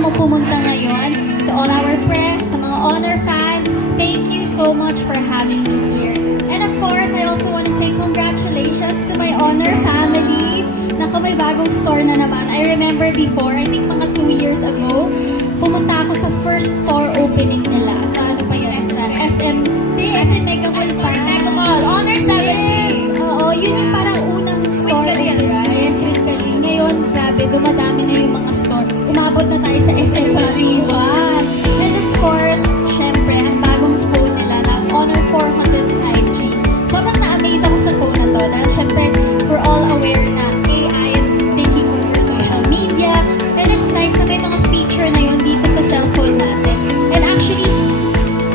mo pumunta ngayon. To all our press, sa mga Honor fans, thank you so much for having me here. And of course, I also want to say congratulations to my Honor family. Naku, may bagong store na naman. I remember before, I think mga 2 years ago, pumunta ako sa first store opening nila. Sa ano pa yun? Sa SM Mega Mall pa. Mega Mall, Honor 70. Yes. Oo, yun yung parang unang store. With Khalil, right? Yes, with Khalil. Ngayon, grabe, dumadami na yung mga store. Umabot na tayo sa SM Baliwan. And of course, syempre, ang bagong phone nila na Honor 400 5G. Sobrang na-amaze ako sa phone na to. Dahil syempre, we're all aware na AI is taking over social media. And it's nice na may mga feature na yun dito sa cellphone natin. And actually,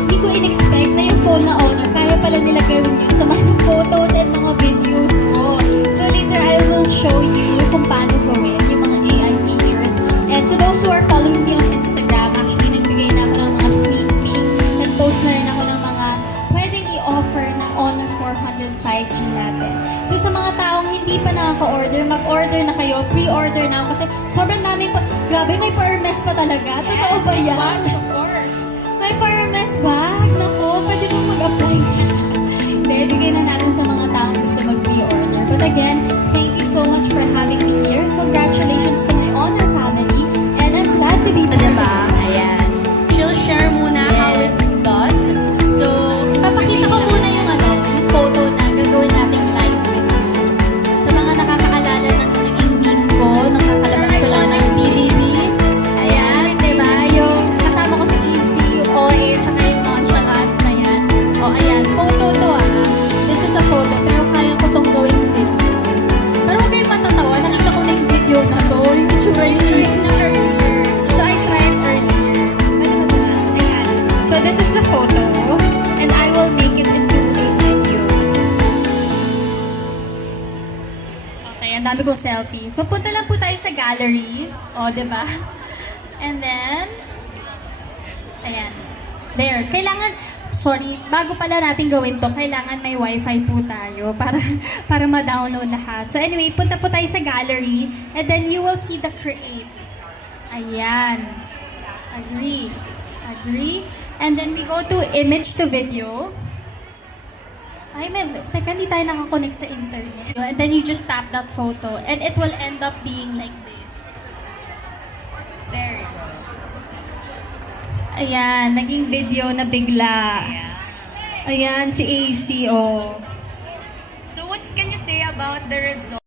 hindi ko in-expect na yung phone na Honor, kaya pala nila gawin yun sa mga photos and mga videos ko. So later, I will show you kung paano gawin yung mga AI features. And to those who are following me on Instagram, actually, nagbigay na ako ng mga sneak peek. Nag-post na rin ako ng mga pwedeng i-offer ng Honor 400 5G natin. So sa mga taong hindi pa nakaka-order, mag-order na kayo, pre-order na kasi sobrang daming pa. Grabe, may pa-Hermes pa talaga. Totoo ba yan? Watch, of course. May pa-Hermes bag? Nako, pwede mo mag-apply dyan. Hindi, bigay na natin sa mga taong gusto mag-pre-order. But again, thank you so much for having me here. Congratulations to my Honor family. And I'm glad to be there. Diba? Ayan. She'll share muna how it does. So, Papakita ko muna yung yung photo na gagawin nating live review. Sa mga nakakaalala ng naging meme ko, nung kakalabas ko lang ng BBB. Ayan, diba? Yung kasama ko si EC, yung OA, tsaka yung nonchalant na yan. O, ayan, photo to This is a photo, pero kaya ko tong gawing video. Pero huwag kayong matatawa, nakita ko na yung video na to, yung itsura yung EC. So, I tried earlier. So, this is the photo, and I will make it into a video. Okay, ang dami kong selfie. So, punta lang po tayo sa gallery. O, diba? And then, ayan. There. Kailangan, sorry, bago pala natin gawin to, kailangan may wifi po tayo para ma-download lahat. So, anyway, punta po tayo sa gallery, and then you will see the create. Ayan. Agree. Agree. And then we go to image to video. Ay, teka, hindi tayo nakakonect sa internet. And then you just tap that photo and it will end up being like this. there you go. Ayan, naging video na bigla. Ayan, si AC, oh. So, what can you say about the result?